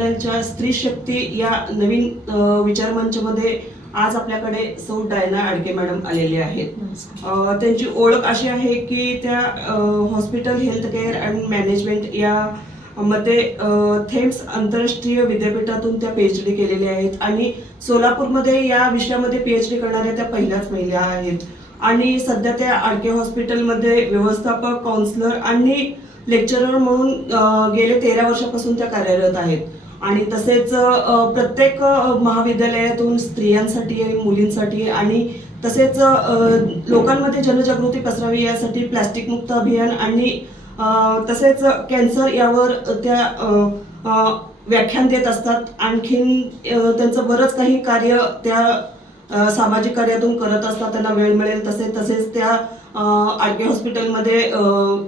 चॅनलच्या स्त्री शक्ती या नवीन विचारमंचमध्ये आज आपल्याकडे सौ डायना आडके मॅडम आलेले आहेत. त्यांची ओळख अशी आहे की त्या hospital health care and management या मध्ये थेम्स आंतरराष्ट्रीय विद्यापीठातून त्या PhD केलेल्या आहेत आणि सोलापूरमध्ये या विषयामध्ये PhD करणाऱ्या त्या पहिल्याच महिला आहेत. आणि सध्या त्या आडके हॉस्पिटलमध्ये व्यवस्थापक, काउन्सिलर आणि लेक्चरर म्हणून गेले 13 वर्षापासून त्या कार्यरत आहेत. आणि तसेच प्रत्येक महाविद्यालयातून स्त्रियांसाठी, मुलींसाठी आणि तसेच लोकांमध्ये जनजागृती पसरावी यासाठी प्लास्टिक मुक्त अभियान आणि तसेच कॅन्सर यावर त्या व्याख्यान देत असतात. आणखीन त्यांचं बरंच काही कार्य त्या सामाजिक कार्यातून करत असतात. त्यांना वेळ मिळेल तसेच त्या आडके हॉस्पिटलमध्ये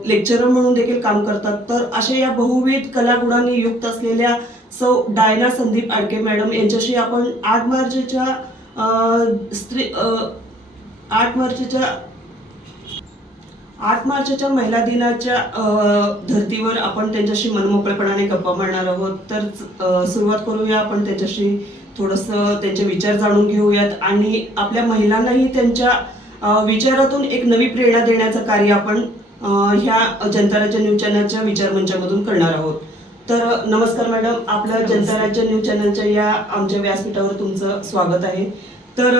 लेक्चरर म्हणून देखील काम करतात. तर अशा या बहुविध कलागुणांनी युक्त असलेल्या सौ डायना संदीप आडके मॅडम यांच्याशी आपण 8 मार्चच्या महिला दिनाच्या धर्तीवर आपण त्यांच्याशी मनमोकळेपणाने गप्पा मारणार आहोत. तर सुरुवात करूया. आपण त्यांच्याशी थोडंसं त्यांचे विचार जाणून घेऊयात आणि आपल्या महिलांनाही त्यांच्या विचारातून एक नवी प्रेरणा देण्याचं कार्य आपण ह्या जनता राज्य न्यूज चॅनलच्या विचारमंचामधून करणार आहोत. तर नमस्कार मॅडम, आपलं जनता राज्य न्यूज चॅनलच्या या आमच्या व्यासपीठावर तुमचं स्वागत आहे. तर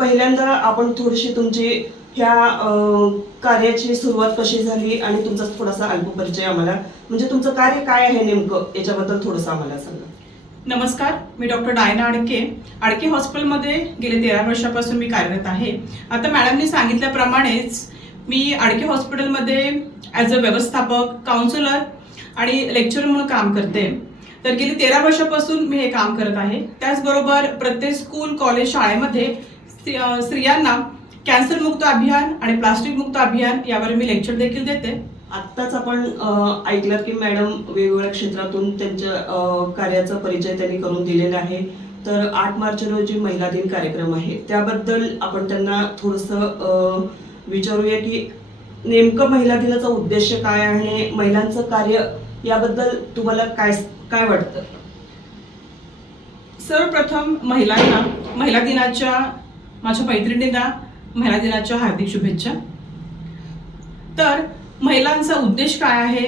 पहिल्यांदा आपण थोडीशी तुमची ह्या कार्याची सुरुवात कशी झाली आणि तुमचा थोडासा अल्पपरिचय आम्हाला, म्हणजे तुमचं कार्य काय आहे नेमकं याच्याबद्दल थोडंसं आम्हाला सांगा. नमस्कार, मी डॉक्टर डायना आडके हॉस्पिटलमध्ये गेले 13 वर्षापासून मी कार्यरत आहे. आता मॅडमनी सांगितल्याप्रमाणेच मी आडके हॉस्पिटलमध्ये ॲज अ व्यवस्थापक, काउन्सिलर आणि लेक्चरर म्हणून काम करते. तर गेली 13 वर्षापासून मी हे काम करत आहे. त्याचबरोबर प्रत्येक स्कूल, कॉलेज, शाळेमध्ये स्त्रियांना कॅन्सरमुक्त अभियान आणि प्लास्टिक मुक्त अभियान यावर मी लेक्चर देखील देते. आत्ताच आपण ऐकलं की मॅडम वेगवेगळ्या क्षेत्रातून त्यांच्या कार्याचा परिचय त्यांनी करून दिलेला आहे. तर 8 मार्च रोजी महिला दिन कार्यक्रम आहे, त्याबद्दल आपण त्यांना थोडंसं विचारूया की नेमकं महिला दिनाचा उद्देश काय आहे, महिलांचं कार्य याबद्दल तुम्हाला काय वाटतं? सर्वप्रथम महिलांना महिला दिनाच्या, माझ्या मैत्रिणींना महिला दिनाच्या हार्दिक शुभेच्छा. तर महिलांचा उद्देश काय आहे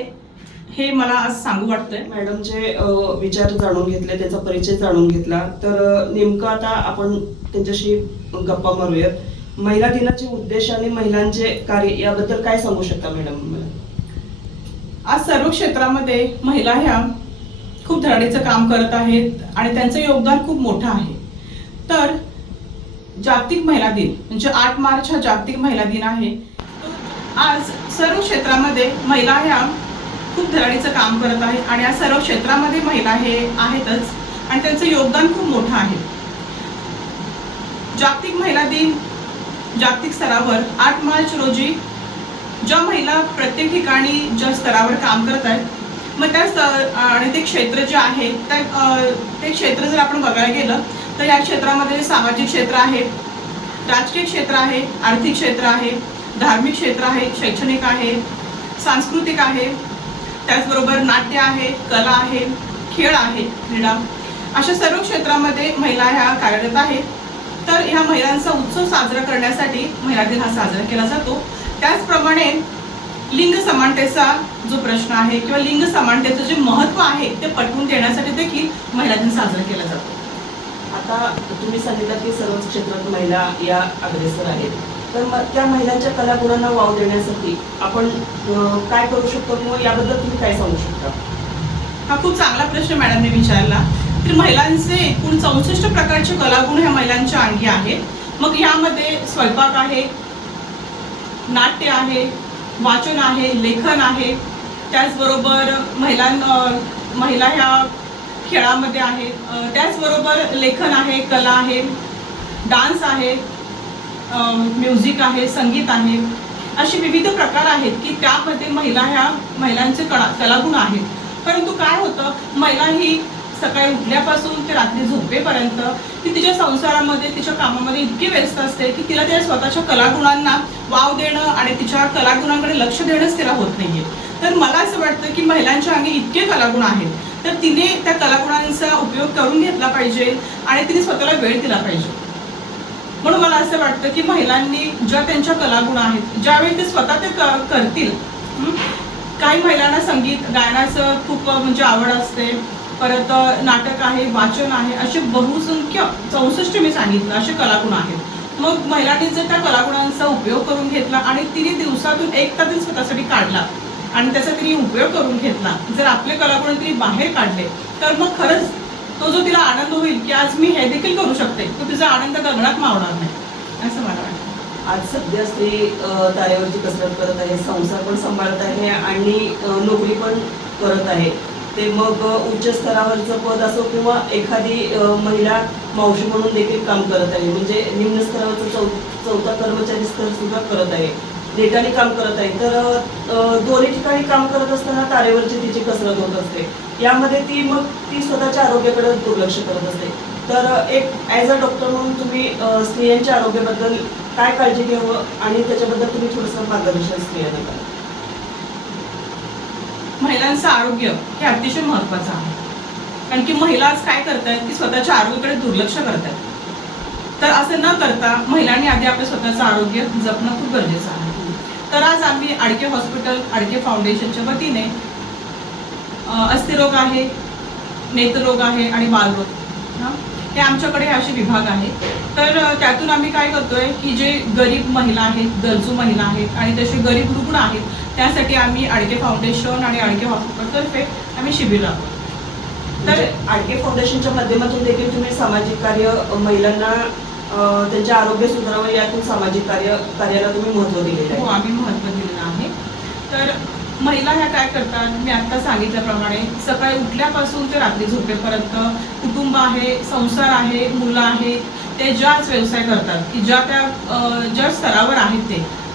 हे मला आज सांगू वाटतंय. मॅडमचे विचार जाणून घेतले, त्याचा परिचय जाणून घेतला. तर नेमकं आता आपण त्यांच्याशी गप्पा मारूयात. महिला दिनाचे उद्देश आणि महिलांचे कार्य याबद्दल काय सांगू शकता मॅडम? आज सर्व क्षेत्रामध्ये महिला ह्या खूप धडाडीचं काम करत आहेत आणि त्यांचं योगदान खूप मोठं आहे. तर जागतिक महिला दिन म्हणजे 8 मार्च हा जागतिक महिला दिन आहे. आज सर्व क्षेत्रामध्ये महिला ह्या खूप धडाडीचं काम करत आहेत आणि या सर्व क्षेत्रामध्ये महिला हे आहेतच आणि त्यांचं योगदान खूप मोठं आहे. जागतिक महिला दिन जागतिक स्तरावर 8 मार्च रोजी ज्या महिला प्रत्येक ठिकाणी ज्या स्तरावर काम करत आहेत, मग त्या आणि ते क्षेत्र जे आहे ते क्षेत्र जर आपण बघायला गेलं तर या क्षेत्रामध्ये सामाजिक क्षेत्र आहे, राजकीय क्षेत्र आहे, आर्थिक क्षेत्र आहे, धार्मिक क्षेत्र आहे, शैक्षणिक आहे, सांस्कृतिक आहे, त्याचबरोबर नाट्य आहे, कला आहे, खेळ आहे, क्रीडा, अशा सर्व क्षेत्रामध्ये महिला ह्या कार्यरत आहेत. तर ह्या महिलांचा उत्सव साजरा करण्यासाठी महिला दिन हा साजरा केला जातो. त्याचप्रमाणे लिंग समानतेचा जो प्रश्न आहे किंवा लिंग समानतेचं जे महत्त्व आहे ते पटवून देण्यासाठी देखील महिला दिन साजरा केला जातो. आता तुम्ही सांगितलं की सर्वच क्षेत्रात महिला या अग्रेसर आहेत. तर मग त्या महिलांच्या कलागुणांना वाव देण्यासाठी आपण काय करू शकतो किंवा याबद्दल तुम्ही काय सांगू शकता? हा खूप चांगला प्रश्न मॅडमने विचारला. तर महिलांचे एकूण 64 प्रकारचे कलागुण ह्या महिलांच्या अंगी आहेत. मग यामध्ये स्वयंपाक आहे, नाट्य आहे, वाचन आहे, लेखन आहे, त्याचबरोबर महिला ह्या खेळामध्ये आहेत, त्याचबरोबर लेखन आहे, कला आहे, डान्स आहे, म्युझिक आहे, संगीत आहे, असे विविध प्रकार आहेत की त्यामध्ये महिलांचे कलागुण आहेत. परंतु काय होतं, महिला ही सकाळी उठल्यापासून ते रात्री झोपेपर्यंत ती तिच्या संसारामध्ये, तिच्या कामामध्ये इतकी व्यस्त असते की तिला त्या स्वतःच्या कलागुणांना वाव देणं आणि तिच्या कलागुणांकडे लक्ष देणंच तिला होत नाहीये. तर मला असं वाटतं की महिलांच्या अंगी इतके कलागुण आहेत तर तिने त्या कलागुणांचा उपयोग करून घेतला पाहिजे आणि तिने स्वतःला वेळ दिला पाहिजे. म्हणून मला असं वाटतं की महिलांनी ज्या त्यांच्या कलागुण आहेत, ज्यावेळी ते स्वतः ते करतील. काही महिलांना संगीत गायनाचं खूप म्हणजे आवड असते, परत नाटक आहे, वाचन आहे, असे बहुसंख्य 64 मी सांगितलं असे कलागुण आहेत. मग महिलांनी जर त्या कलागुणांचा उपयोग करून घेतला आणि तिने दिवसातून 1 तास स्वतःसाठी काढला आणि त्याचा तिने उपयोग करून घेतला, जर आपले कलागुण तिने बाहेर काढले, तर मग खरंच तो जो तिला आनंद होईल की आज मी हे देखील करू शकते, तो तिचा आनंद गगनात मावणार नाही, असं मला वाटतं. आज सध्या स्त्री तारेवरची कसरत करत आहे, संसार पण सांभाळत आहे आणि नोकरी पण करत आहे. ते मग उच्च स्तरावरचं पद असो किंवा एखादी महिला मावशी म्हणून देखील काम करत आहे, म्हणजे निम्न स्तरावरचं चौथा कर्मचारी स्तर सुद्धा करत आहे, नेटाने काम करत आहे. तर दोन्ही ठिकाणी काम करत असताना तारेवरची तिची कसरत होत असते. यामध्ये ती स्वतःच्या आरोग्याकडे दुर्लक्ष करत असते. तर एक ॲज अ डॉक्टर म्हणून तुम्ही स्त्रियांच्या आरोग्याबद्दल काय काळजी घ्यावं आणि त्याच्याबद्दल तुम्ही थोडंसं मार्गदर्शन स्त्रियांना करा. महिलांचं आरोग्य हे अतिशय महत्वाचं आहे, कारण की महिला आज काय करतायत की स्वतःच्या आरोग्याकडे दुर्लक्ष करतायत. तर असं न करता महिलांनी आधी आपलं स्वतःचं आरोग्य जपणं खूप गरजेचं आहे. तर आज आम्ही आडके हॉस्पिटल, आडके फाउंडेशनच्या वतीने अस्थिरोग आहे, नेत्ररोग आहे आणि बालरोग हे आमच्याकडे असे विभाग आहेत. तर त्यातून आम्ही काय करतोय की जे गरीब महिला आहेत, गरजू महिला आहेत आणि तसे गरीब रुग्ण आहेत, त्यासाठी आम्ही आडके फाउंडेशन आणि आडके हॉस्पिटलतर्फे आम्ही शिबिर लावतो. तर आडके फाउंडेशनच्या माध्यमातून देखील तुम्ही सामाजिक कार्य, महिलांना त्यांचे आरोग्य सुधारावं यातून सामाजिक कार्याला तुम्ही महत्त्व दिलेलं आहे. हो, आम्ही महत्त्व दिलेलं आहे. तर महिला ह्या काय करतात, मी आत्ता सांगितल्याप्रमाणे सकाळी उठल्यापासून ते रात्री झोपेपर्यंत कुटुंब आहे, संसार आहे, मुलं आहेत, ते ज्याच व्यवसाय करतात की ज्या स्तरावर आहेत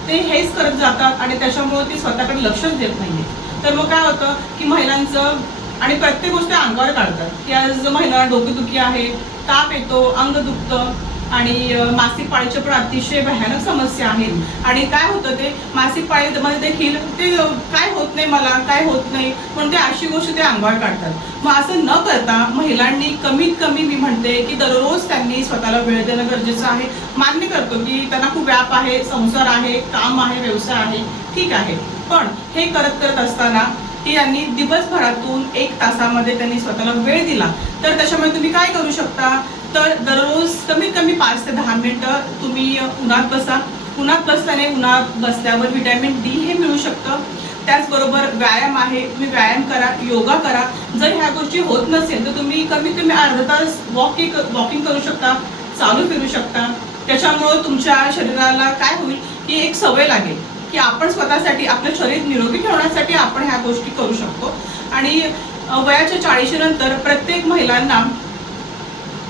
ते हेच करत जातात आणि त्याच्यामुळे ती स्वतःकडे लक्षच देत नाहीये. तर मग काय होतं की महिलांचं आणि प्रत्येक गोष्ट अंगावर काढतात की आज महिला डोकेदुखी आहे, ताप येतो, अंग दुखतं आणि मासिक पाळीच्या पण अतिशय भयानक समस्या आहेत. आणि काय होतं ते मासिक पाळीमध्ये देखील ते काय होत नाही, मला काय होत नाही, पण ते अशी गोष्ट ते अंगावर काढतात. मग असं न करता महिलांनी कमीत कमी मी म्हणते की दररोज त्यांनी स्वतःला वेळ देणं गरजेचं आहे. मान्य करतो की त्यांना खूप व्याप आहे, संसार आहे, काम आहे, व्यवसाय आहे, ठीक आहे, पण हे करत असताना की यांनी दिवसभरातून 1 तासामध्ये त्यांनी स्वतःला वेळ दिला तर त्याच्यामुळे तुम्ही काय करू शकता, तर दररोज कमीत कमी 5 ते 10 मिनिटं तुम्ही उन्हात बसा. उन्हात बसल्याने, उन्हात बसल्यावर व्हिटॅमिन डी हे मिळू शकतं. त्याचबरोबर व्यायाम आहे, तुम्ही व्यायाम करा, योगा करा. जर ह्या गोष्टी होत नसेल तर तुम्ही कमीत कमी अर्धा तास वॉकिंग करू शकता, चालू फिरू शकता. त्याच्यामुळं तुमच्या शरीराला काय होईल की एक सवय लागेल की आपण स्वतःसाठी आपलं शरीर निरोगी ठेवण्यासाठी आपण ह्या गोष्टी करू शकतो. आणि वयाच्या 40 नंतर प्रत्येक महिलांना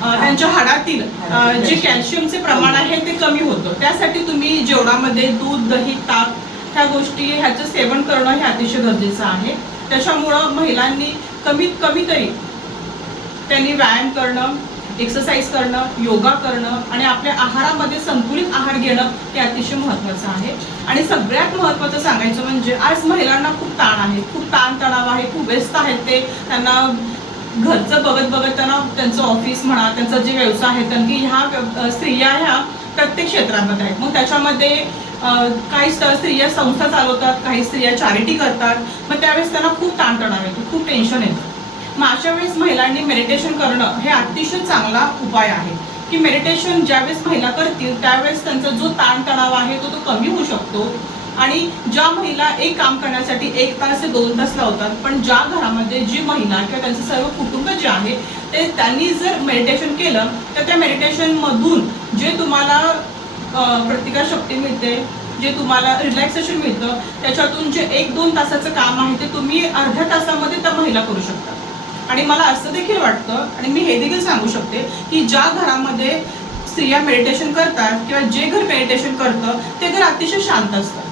त्यांच्या हाडातील जे कॅल्शियमचे प्रमाण आहे ते कमी होतं. त्यासाठी तुम्ही जेवणामध्ये दूध, दही, ताक ह्या गोष्टी ह्याचं सेवन करणं हे अतिशय गरजेचं आहे. त्याच्यामुळं महिलांनी कमीत कमी तरी त्यांनी व्यायाम करणं, एक्सरसाइज करणं, योगा करणं आणि आपल्या आहारामध्ये संतुलित आहार घेणं हे अतिशय महत्त्वाचं आहे. आणि सगळ्यात महत्त्वाचं सांगायचं म्हणजे आज महिलांना खूप ताण आहे, खूप ताणतणाव आहे, खूप व्यस्त आहेत ते. त्यांना घरचं बघत त्यांना त्यांचं ऑफिस म्हणा, त्यांचा जे व्यवसाय आहे, कारण की ह्या स्त्रिया ह्या प्रत्येक क्षेत्रामध्ये आहेत. मग त्याच्यामध्ये काही स्त्रिया संस्था चालवतात, काही स्त्रिया चॅरिटी करतात. मग त्यावेळेस त्यांना खूप ताणतणाव येतो, खूप टेन्शन येतं. मग अशा वेळेस महिलांनी मेडिटेशन करणं हे अतिशय चांगला उपाय आहे की मेडिटेशन ज्यावेळेस महिला करतील त्यावेळेस त्यांचा जो ताणतणाव आहे तो कमी होऊ शकतो. आणि ज्या महिला एक काम करण्यासाठी 1 तास ते 2 तास लावतात, पण ज्या घरामध्ये जी महिला किंवा त्यांचं सर्व कुटुंब जे आहे ते त्यांनी जर मेडिटेशन केलं तर त्या मेडिटेशनमधून जे तुम्हाला प्रतिकारशक्ती मिळते, जे तुम्हाला रिलॅक्सेशन मिळतं, त्याच्यातून जे 1-2 तासाचं काम आहे ते तुम्ही अर्ध्या तासामध्ये त्या महिला करू शकता. आणि मला असं देखील वाटतं आणि मी हे देखील सांगू शकते की ज्या घरामध्ये स्त्रिया मेडिटेशन करतात किंवा जे घर मेडिटेशन करतं ते घर अतिशय शांत असतं.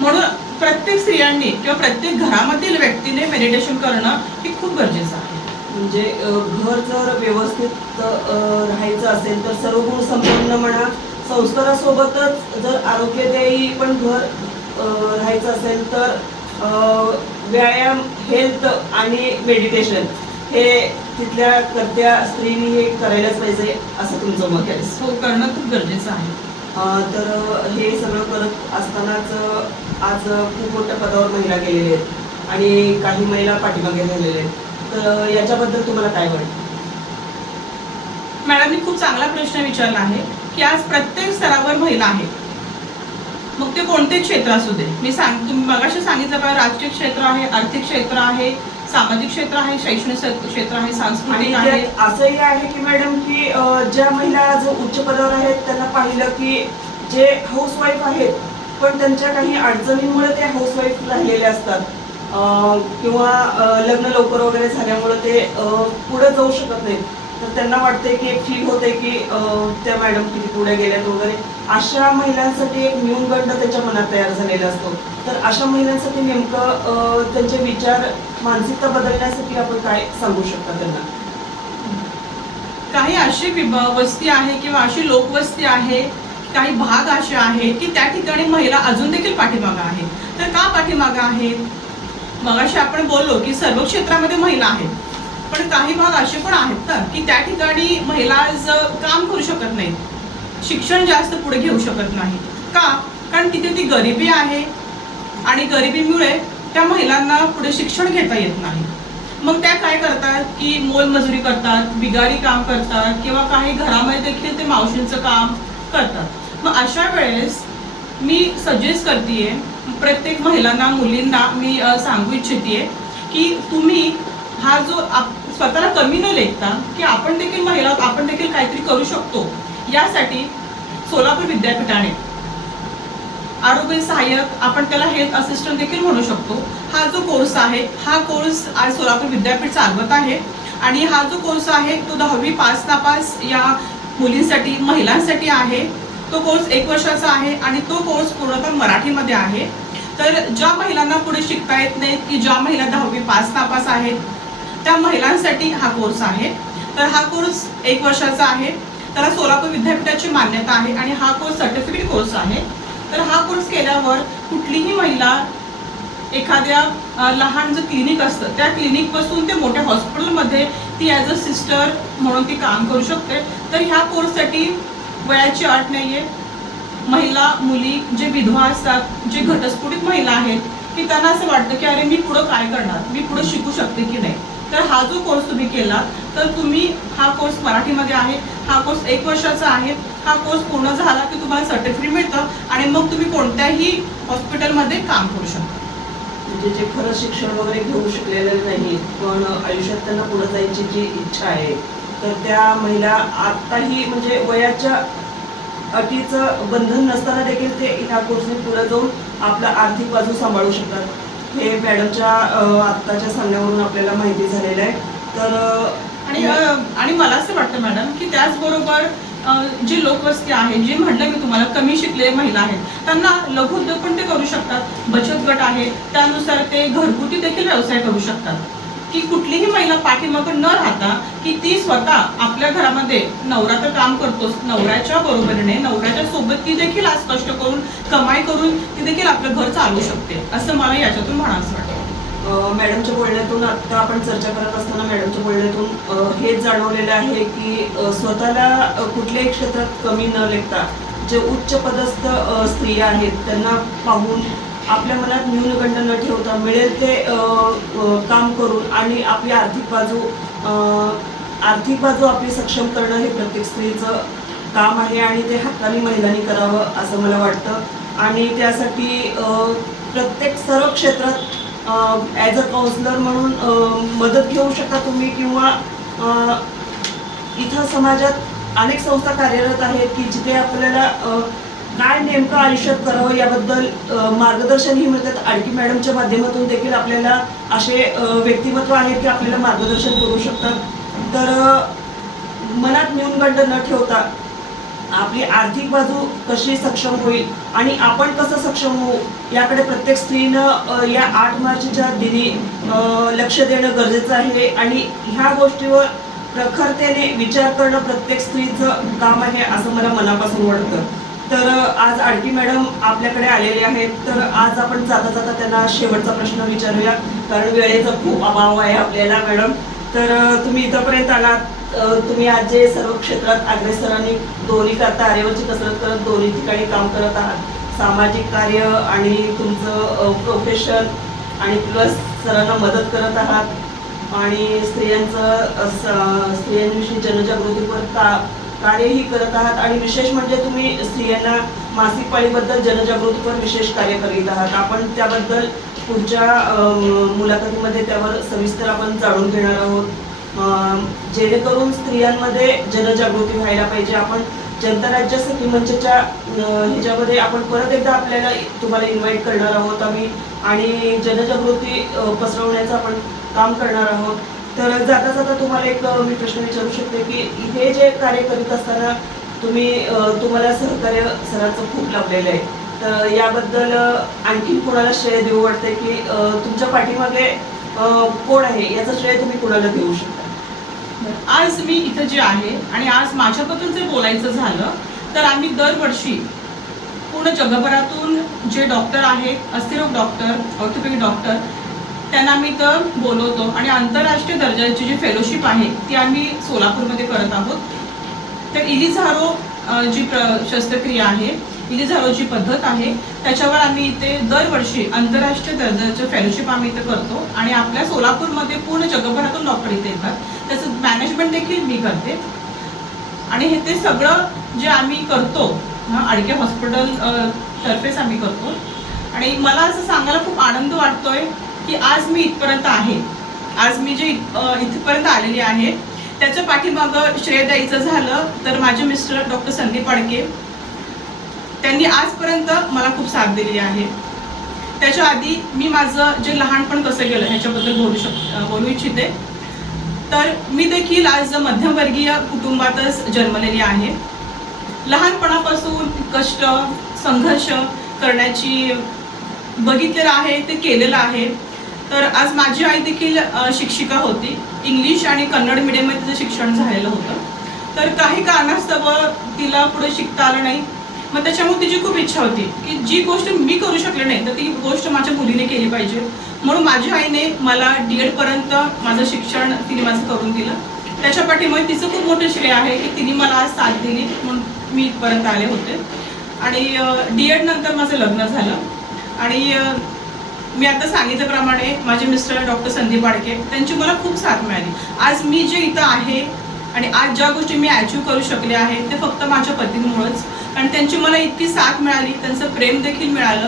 म्हणून प्रत्येक स्त्रियांनी किंवा प्रत्येक घरामधील व्यक्तीने मेडिटेशन करणं हे खूप गरजेचं आहे. म्हणजे घर जर व्यवस्थित राहायचं असेल तर सर्व गुण संपन्न म्हणा, संस्कारासोबतच जर आरोग्यदायी पण घर राहायचं असेल तर व्यायाम हेल्थ आणि मेडिटेशन हे तिथल्या कर्त्या स्त्रीनी हे करायलाच पाहिजे असं तुमचं मत आहे. हो, करणं खूप गरजेचं आहे. तर हे सगळं करत असतानाच आज खूप मोठ्या पदावर महिला गेलेल्या आहेत आणि काही महिला पाठीमागे राहिलेल्या आहेत. तर याच्याबद्दल तुम्हाला काय वाटतं? मॅडमनी खूप चांगला प्रश्न विचारला आहे की आज प्रत्येक स्तरावर महिला आहे, मग ते कोणते क्षेत्र असू दे. तुम्ही मगाशी सांगितलं पाहिजे, राजकीय क्षेत्र आहे, आर्थिक क्षेत्र आहे, सामाजिक क्षेत्र आहे, शैक्षणिक क्षेत्र आहे, सांस्कृतिक आहे. असंही आहे की मॅडम की ज्या महिला आज उच्च पदावर आहेत त्यांना पाहिलं की जे हाऊसवाईफ आहेत पण त्यांच्या काही अडचणींमुळे ते हाऊसवाईफ राहिलेले असतात किंवा लग्न लवकर वगैरे झाल्यामुळे ते पुढे जाऊ शकत नाहीत. तर त्यांना वाटते की एक फील होते की त्या मॅडम किती पुढे गेल्यात वगैरे. अशा महिलांसाठी एक न्यूनगंड त्यांच्या मनात तयार झालेला असतो. तर अशा महिलांसाठी नेमकं त्यांचे विचार मानसिकता बदलण्यासाठी आपण काय सांगू शकता त्यांना? काही अशी वस्ती आहे किंवा अशी लोकवस्ती आहे, काही भाग असे आहेत की त्या ठिकाणी महिला अजून देखील पाठीमागं आहे. तर का पाठीमागं आहेत? मगाशी आपण बोललो की सर्व क्षेत्रामध्ये महिला आहेत, पण काही भाग असे पण आहेत ना की त्या ठिकाणी महिला काम करू शकत नाही, शिक्षण जास्त पुढे घेऊ शकत नाही. का? कारण तिथे ती गरिबी आहे आणि गरिबीमुळे त्या महिलांना पुढे शिक्षण घेता येत नाही. मग त्या काय करतात की मोलमजुरी करतात, बिगारी काम करतात किंवा काही घरामध्ये देखील ते मावशींचं काम करतात. मग अशा वेळेस मी सजेस्ट करते प्रत्येक महिलांना, मुलींना मी सांगू इच्छिते की तुम्ही हा जो स्वतःला कमी न लेखता की आपण देखील महिला, आपण देखील काहीतरी करू शकतो, यासाठी सोलापूर विद्यापीठाने आरोग्य सहाय्यक, आपण त्याला हेल्थ असिस्टंट देखील म्हणू शकतो, हा जो कोर्स आहे, हा कोर्स आज सोलापूर विद्यापीठ चालवत आहे. आणि हा जो कोर्स आहे तो 10वी पास नापास या मुलींसाठी, महिलांसाठी आहे. तो कोर्स 1 वर्षाचा आहे आणि तो कोर्स पूर्णतः मराठीमध्ये आहे. तर ज्या महिलांना पुढे शिकता येत नाहीत की ज्या महिला 10वी पास नापास आहेत त्या महिलांसाठी हा कोर्स आहे. तर हा कोर्स 1 वर्षाचा आहे, त्याला सोलापूर विद्यापीठाची मान्यता आहे आणि हा कोर्स सर्टिफिकेट कोर्स आहे. तर हा कोर्स केल्यावर कुठलीही महिला एखाद्या लहान जे क्लिनिक असतं त्या क्लिनिकपासून ते मोठ्या हॉस्पिटलमध्ये ती ॲज अ सिस्टर म्हणून ती काम करू शकते. तर ह्या कोर्ससाठी वयाची अट नाही आहे. महिला, मुली जे विधवा असतात, जे घटस्फोटित महिला आहेत की त्यांना असं वाटतं की अरे मी पुढं काय करणार, मी पुढं शिकू शकते की नाही. तर हा जो कोर्स तुम्ही केला तर तुम्ही, हा कोर्स मराठीमध्ये आहे, हा कोर्स 1 वर्षाचा आहे. हा कोर्स पूर्ण झाला की तुम्हाला सर्टिफिकेट मिळतं आणि मग तुम्ही कोणत्याही हॉस्पिटलमध्ये काम करू शकता. म्हणजे जे खरं शिक्षण वगैरे घेऊ शकलेले नाही पण आयुष्यात त्यांना पुढे जायची जी इच्छा आहे तर त्या महिला आत्ताही म्हणजे वयाच्या अटीचं बंधन नसताना देखील ते ह्या कोर्सने पुढे जाऊन आपला आर्थिक बाजू सांभाळू शकतात. हे मॅडमच्या आत्ताच्या सांगण्यावरून आपल्याला माहिती झालेलं आहे. तर आणि मला असं वाटतं मॅडम की त्याचबरोबर जी लोकवस्ती आहे, जी म्हटलं मी तुम्हाला कमी शिकलेल्या महिला आहेत, त्यांना लघु उद्योग पण ते करू शकतात. बचत गट आहे, त्यानुसार ते घरगुती देखील व्यवसाय करू शकतात. की कुठलीही महिला पाठीमागं न राहता की ती स्वतः आपल्या घरामध्ये, नवरा तर काम करतोच, नवऱ्याच्या बरोबरीने, नवऱ्याच्या सोबत ती देखील आज कष्ट करून, कमाई करून ती देखील आपलं घर चालवू शकते, असं मला याच्यातून म्हणायचं वाटतं. मॅडमच्या बोलण्यातून आत्ता आपण चर्चा करत असताना मॅडमच्या बोलण्यातून हेच जाणवलेलं आहे की स्वतःला कुठल्याही क्षेत्रात कमी न लेखता जे उच्च पदस्थ स्त्रिया आहेत त्यांना पाहून आपल्या मनात न्यूनगंड न ठेवता मिळेल ते काम करून आणि आपली आर्थिक बाजू आपली सक्षम करणं हे प्रत्येक स्त्रीचं काम आहे आणि ते हक्काने महिलांनी करावं असं मला वाटतं. आणि त्यासाठी प्रत्येक सर्व क्षेत्रात ॲज अ काउन्सिलर म्हणून मदत घेऊ शकता तुम्ही किंवा इथं समाजात अनेक संस्था कार्यरत आहेत की जिथे आपल्याला काय नेमकं आयुष्यात करावं याबद्दल मार्गदर्शनही मिळतात. आडकी मॅडमच्या माध्यमातून देखील आपल्याला असे व्यक्तिमत्व आहेत की आपल्याला मार्गदर्शन करू शकतात. तर मनात न्यूनगंड न ठेवता आपली आर्थिक बाजू कशी सक्षम होईल आणि आपण कसं सक्षम होऊ याकडे प्रत्येक स्त्रीनं या 8 मार्चच्या दिनी लक्ष देणं गरजेचं आहे. आणि ह्या गोष्टीवर प्रखरतेने विचार करणं प्रत्येक स्त्रीचं काम आहे असं मला मनापासून वाटतं. तर आज आडकी मॅडम आपल्याकडे आलेले आहेत. तर आज आपण जाता जाता त्यांना शेवटचा प्रश्न विचारूया, कारण वेळेचा खूप अभाव आहे आपल्याला मॅडम. तर तुम्ही इथंपर्यंत आलात, तुम्ही आज जे सर्व क्षेत्रात अग्रेसरांनी दोन्ही करता आरेवरची कसरत करत दोन्ही ठिकाणी काम करत आहात, सामाजिक कार्य आणि तुमचं प्रोफेशन आणि प्लस सरांना मदत करत आहात आणि स्त्रियांविषयी जनजागृतीवर कार्यही करत आहात आणि विशेष म्हणजे तुम्ही स्त्रियांना मासिक पाळीबद्दल जनजागृतीवर विशेष कार्य करीत आहात. आपण त्याबद्दल पुढच्या मुलाखतीमध्ये त्यावर सविस्तर आपण जाणून घेणार आहोत, जेणेकरून स्त्रियांमध्ये जनजागृती व्हायला पाहिजे. आपण जनता राज्य सखी मंचच्या ह्याच्यामध्ये आपण परत एकदा तुम्हाला इन्व्हाइट करणार आहोत आम्ही आणि जनजागृती पसरवण्याचं आपण काम करणार आहोत. तर जाता जाता तुम्हाला एक मी प्रश्न विचारू शकते की हे जे कार्य करीत असताना तुम्हाला सहकार्य सरांचं खूप लाभलेलं आहे. तर याबद्दल आणखीन कोणाला श्रेय देऊ वाटते की तुमच्या पाठीमागे कोण आहे याचं श्रेय तुम्ही कोणाला देऊ शकता? आज मी इथं जे आहे आणि आज माझ्याबद्दल जर बोलायचं झालं तर आम्ही दरवर्षी पूर्ण जगभरातून जे डॉक्टर आहेत, अस्थिरोग डॉक्टर, ऑर्थोपेडिक डॉक्टर, त्यांना आम्ही इथं बोलवतो आणि आंतरराष्ट्रीय दर्जाची जी फेलोशिप आहे ती आम्ही सोलापूरमध्ये करत आहोत. तर इलिझारो जी शस्त्रक्रिया आहे, इलिझारो जी पद्धत आहे, त्याच्यावर आम्ही इथे दरवर्षी आंतरराष्ट्रीय दर्जाचं फेलोशिप आम्ही इथे करतो आणि आपल्या सोलापूरमध्ये पूर्ण जगभरातून डॉक्टर इथे येतात. त्याचं मॅनेजमेंट देखील मी करते आणि हे ते सगळं जे आम्ही करतो आडके हॉस्पिटल तर्फेच आम्ही करतो. आणि मला असं सांगायला खूप आनंद वाटतोय की आज मी इथपर्यंत आहे. आज मी जे इथपर्यंत आलेली आहे त्याच्या पाठीमागं श्रेय द्यायचं झालं तर माझे मिस्टर डॉक्टर संदीप आडके, त्यांनी आजपर्यंत मला खूप साथ दिली आहे. त्याच्या आधी मी माझं जे लहानपण कसं गेलं ह्याच्याबद्दल बोलू इच्छिते. तर मी देखील आज मध्यमवर्गीय कुटुंबातच जन्मलेली आहे. लहानपणापासून कष्ट संघर्ष करण्याची बघितलेलं आहे, ते केलेलं आहे. तर आज माझी आई देखील शिक्षिका होती. इंग्लिश आणि कन्नड मीडियममध्ये तिचं शिक्षण झालेलं होतं. तर काही कारणास्तव तिला पुढे शिकता आलं नाही. मग त्याच्यामुळे तिची खूप इच्छा होती की जी गोष्ट मी करू शकले नाही तर ती गोष्ट माझ्या मुलीने केली पाहिजे. म्हणून माझ्या आईने मला D.Ed पर्यंत माझं शिक्षण तिने माझं करून दिलं. त्याच्या पाठीमुळे तिचं खूप मोठं श्रेय आहे की तिने मला आज साथ दिली म्हणून मी इथपर्यंत आले होते. आणि D.Ed नंतर माझं लग्न झालं आणि मी आता सांगितल्याप्रमाणे माझे मिस्टर डॉक्टर संदीप आडके, त्यांची मला खूप साथ मिळाली. आज मी जे इथं आहे आणि आज ज्या गोष्टी मी अचीव्ह करू शकले आहे ते फक्त माझ्या पतींमुळेच. कारण त्यांची मला इतकी साथ मिळाली, त्यांचं प्रेम देखील मिळालं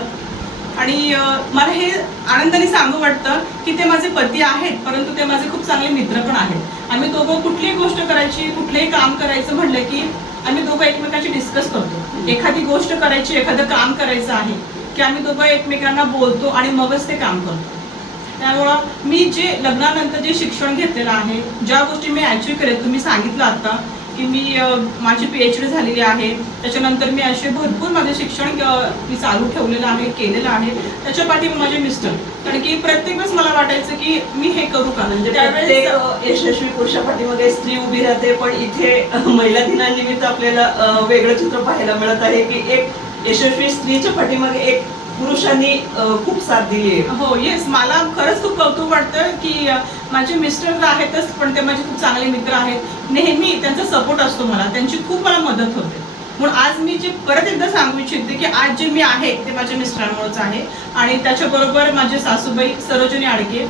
आणि मला हे आनंदाने सांगू वाटतं की ते माझे पती आहेत परंतु ते माझे खूप चांगले मित्र पण आहेत. आम्ही दोघं कुठलीही गोष्ट करायची, कुठलंही काम करायचं म्हटलं की आम्ही दोघं एकमेकांशी डिस्कस करतो. एखादी गोष्ट करायची, एखादं काम करायचं आहे की आम्ही दोघं एकमेकांना बोलतो आणि मगच ते काम करतो. त्यामुळं मी जे लग्नानंतर जे शिक्षण घेतलेलं आहे, ज्या गोष्टी मी अचीव्ह केल्या, तुम्ही सांगितलं आता की मी माझी PhD झालेली आहे. त्याच्यानंतर मी असे भरपूर माझे शिक्षण मी चालू ठेवलेलं आहे, केलेलं आहे. त्याच्या पाठी माझे मिस्टर, कारण की प्रत्येक वेळेस मला वाटायचं की मी हे करू का. म्हणजे त्यावेळेस यशस्वी पुरुषा पाठीमागे स्त्री उभी राहते, पण इथे महिला दिनानिमित्त आपल्याला वेगळं चित्र पाहायला मिळत आहे की एक यशस्वी स्त्रीच्या पाठीमागे एक पुरुषांनी खूप साथ दिली आहे. हो येस, मला खरंच खूप कौतुक वाटतं की माझे मिस्टर आहेतच पण ते माझे खूप चांगले मित्र आहेत. नेहमी त्यांचा सपोर्ट असतो मला, त्यांची खूप मला मदत होते. म्हणून आज मी जे परत एकदा सांगू इच्छिते की आज जे मी आहे ते माझ्या मिस्टरांमुळेच आहे. आणि त्याच्याबरोबर माझे सासूबाई सरोजिनी आडके,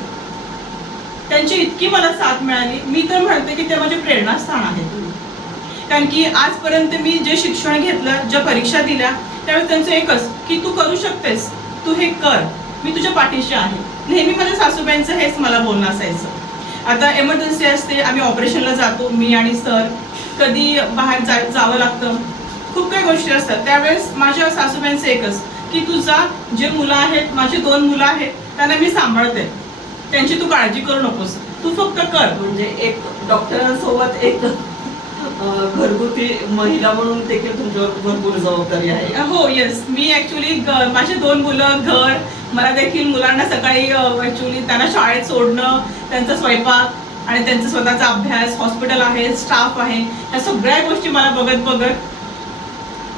त्यांची इतकी मला साथ मिळाली. मी तर म्हणते की ते माझे प्रेरणास्थान आहेत. कारण की आजपर्यंत मी जे शिक्षण घेतलं, ज्या परीक्षा दिल्या, त्यावेळेस त्यांचं एकच की तू करू शकतेस, तू हे कर, मी तुझ्या पाठीशी आहे. नेहमी माझ्या सासूबाईंचं हेच मला बोलणं असायचं. आता एमर्जन्सी असते, आम्ही ऑपरेशनला जातो, मी आणि सर, कधी बाहेर जावं लागतं, खूप काही गोष्टी असतात. त्यावेळेस माझ्या सासूबाईंचं एकच की तुझा जे मुलं आहेत, माझी 2 मुलं आहेत, त्यांना मी सांभाळते, त्यांची तू काळजी करू नकोस, तू फक्त कर. म्हणजे एक डॉक्टरांसोबत एक घरगुती महिला म्हणून देखील तुमच्यावर भरपूर जबाबदारी आहे. हो येस, मी ऍक्च्युली माझे 2 मुलं, घर, मला देखील मुलांना सकाळी ऍक्च्युली त्यांना शाळेत सोडणं, त्यांचा स्वयंपाक आणि त्यांचा स्वतःचा अभ्यास, हॉस्पिटल आहे, स्टाफ आहे, ह्या सगळ्या गोष्टी मला बघत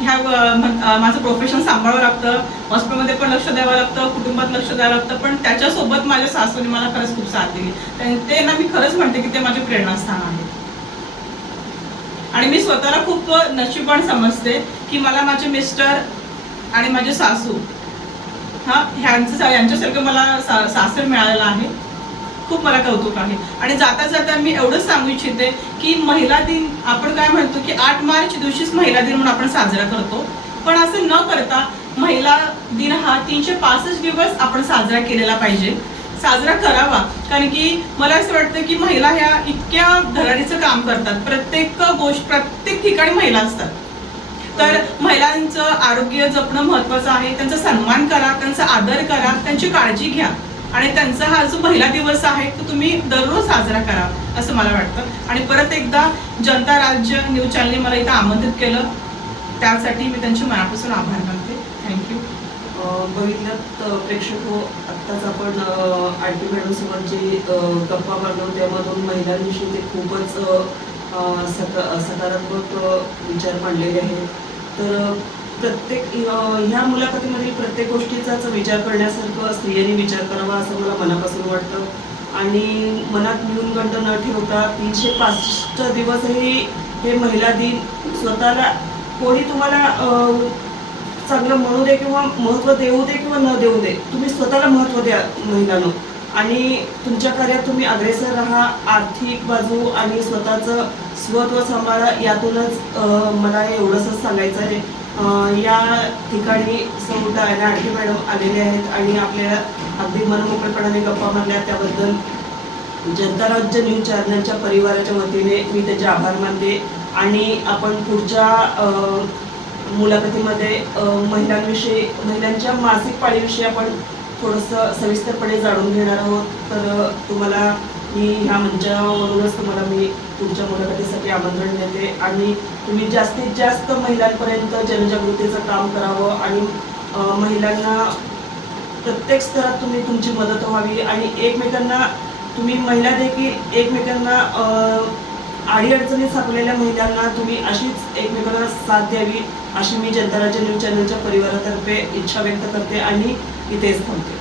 माझं प्रोफेशन सांभाळावं लागतं, हॉस्पिटलमध्ये पण लक्ष द्यावं लागतं, कुटुंबात लक्ष द्यावं लागतं, पण त्याच्यासोबत माझ्या सासूने मला खरंच खूप साथ दिली. ते ना मी खरंच म्हणते की ते माझे प्रेरणास्थान आहे. आणि मी स्वतःला खूप नशीबवान समजते की मला माझे मिस्टर आणि माझे सासू यांच्यासारखं मला सासर मिळालेलं आहे. खूप मला कौतुक आहे. आणि जाता जाता मी एवढंच सांगू इच्छिते की महिला दिन आपण काय म्हणतो की 8 मार्च दिवशीच महिला दिन म्हणून आपण साजरा करतो, पण असं न करता महिला दिन हा 365 दिवस आपण साजरा केलेला पाहिजे, साजरा करावा. कारण की मला असं वाटतं की महिला ह्या इतक्या धडाडीचं काम करतात, प्रत्येक ठिकाणी महिला असतात. तर महिलांचं आरोग्य जपणं महत्वाचं आहे. त्यांचा सन्मान करा, त्यांचा आदर करा, त्यांची काळजी घ्या. आणि त्यांचा हा जो महिला दिवस आहे तो तुम्ही दररोज साजरा करा असं मला वाटतं. आणि परत एकदा जनता राज्य न्यूज चॅनलने मला इथं आमंत्रित केलं, त्यासाठी मी त्यांचे मनापासून आभार मानते. थँक्यू. बघितलं प्रेक्षक हो, आत्ताच आपण आडके मॅडम सोबत जी गप्पा मारलो त्यामधून महिलांविषयी ते खूपच सकारात्मक विचार मांडलेले आहेत. तर प्रत्येक ह्या मुलाखतीमधील प्रत्येक गोष्टीचाच विचार करण्यासारखं स्त्रियांनी विचार करावा असं मला मनापासून वाटतं. आणि मनात न्यूनगंड न ठेवता 365 दिवसही हे महिला दिन स्वतःला कोणी तुम्हाला चांगलं म्हणू दे किंवा महत्त्व देऊ दे किंवा न देऊ दे, तुम्ही स्वतःला महत्त्व द्या महिलांनो. आणि तुमच्या कार्यात तुम्ही अग्रेसर राहा. आर्थिक बाजू आणि स्वतःचं स्वत्व सांभाळा. यातूनच मला एवढंच सांगायचं आहे. या ठिकाणी सौ डायना आडके मॅडम आलेले आहेत आणि आपल्याला अगदी मनमोकळेपणाने गप्पा मारल्या, त्याबद्दल जनता राज्य न्यूज चॅनलच्या परिवाराच्या वतीने मी त्याचे आभार मानते. आणि आपण पुढच्या मुलाखतीमध्ये महिलांच्या मासिक पाळीविषयी आपण थोडंसं सविस्तरपणे जाणून घेणार आहोत. तर तुम्हाला मी ह्या मंचावरूनच तुम्हाला मी पुढच्या मुलाखतीसाठी आमंत्रण देते. आणि तुम्ही जास्तीत जास्त महिलांपर्यंत जनजागृतीचं काम करावं आणि महिलांना प्रत्येक स्तरात तुमची मदत व्हावी. आणि एकमेकांना तुम्ही महिला देखील एकमेकांना अडीअडचणीत सापडलेल्या महिलांना तुम्ही अशीच एकमेकांना साथ द्यावी अशी मी जनता राज्य न्यूज चॅनलच्या परिवारातर्फे इच्छा व्यक्त करते आणि इथेच थांबते.